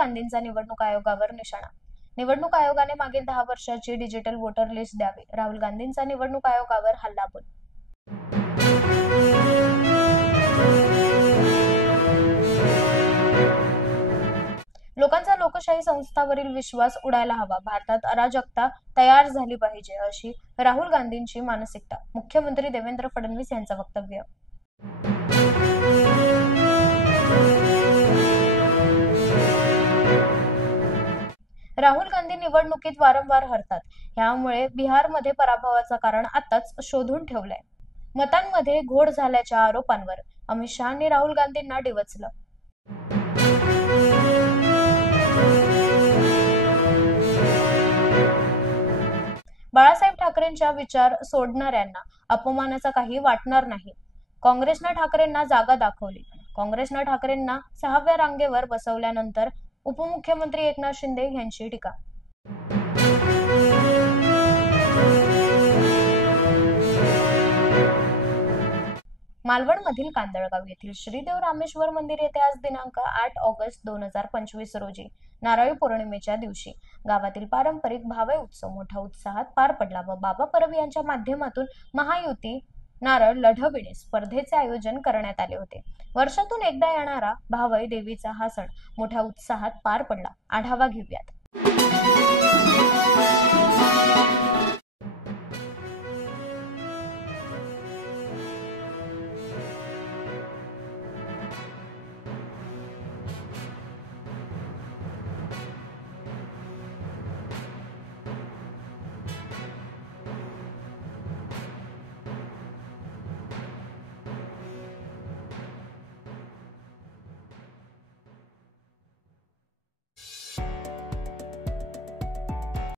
गांधींचा निवडणूक आयोगावर निशाणा। निवडणूक आयोगाने मागील 10 वर्षाची डिजिटल वोटर लिस्ट द्यावी। राहुल गांधींचा निवडणूक आयोगावर हल्लाबोल। लोकांचा लोकशाही संस्थांवरील विश्वास उडायला हवा। भारतात अराजकता तयार झाली पाहिजे अशी राहुल गांधींची मानसिकता। मुख्यमंत्री देवेंद्र फडणवीस यांचं वक्तव्य। राहुल गांधी निवडणुकीत वारंवार हरतात, यामुळे बिहारमध्ये पराभवाचं कारण आताच शोधून ठेवलंय। मतांमध्ये घोळ झाल्याच्या आरोपांवर अमित शहांनी राहुल गांधींना डिवचलं। बाळासाहेब ठाकरेंच्या विचार सोडणाऱ्यांना अपमानाचा काही वाटणार नाही। काँग्रेसनं ठाकरेंना जागा दाखवली। काँग्रेसनं ठाकरेंना 6व्या रांगेवर बसवल्यानंतर उपमुख्यमंत्री एकनाथ शिंदे यांची टीका। मालवणमधील कांदळगाव येथील श्रीदेव रामेश्वर मंदिर येथे आज दिनांक 8 ऑगस्ट 2025 रोजी नारळी पौर्णिमेच्या दिवशी गावातील पारंपरिक भावई उत्सव मोठ्या उत्साहात पार पडला व बाबा परब यांच्या माध्यमातून महायुती नारळ लढविणे स्पर्धेचे आयोजन करण्यात आले होते। वर्षातून एकदा येणारा भावई देवीचा हा सण मोठ्या उत्साहात पार पडला। आढावा घेऊयात।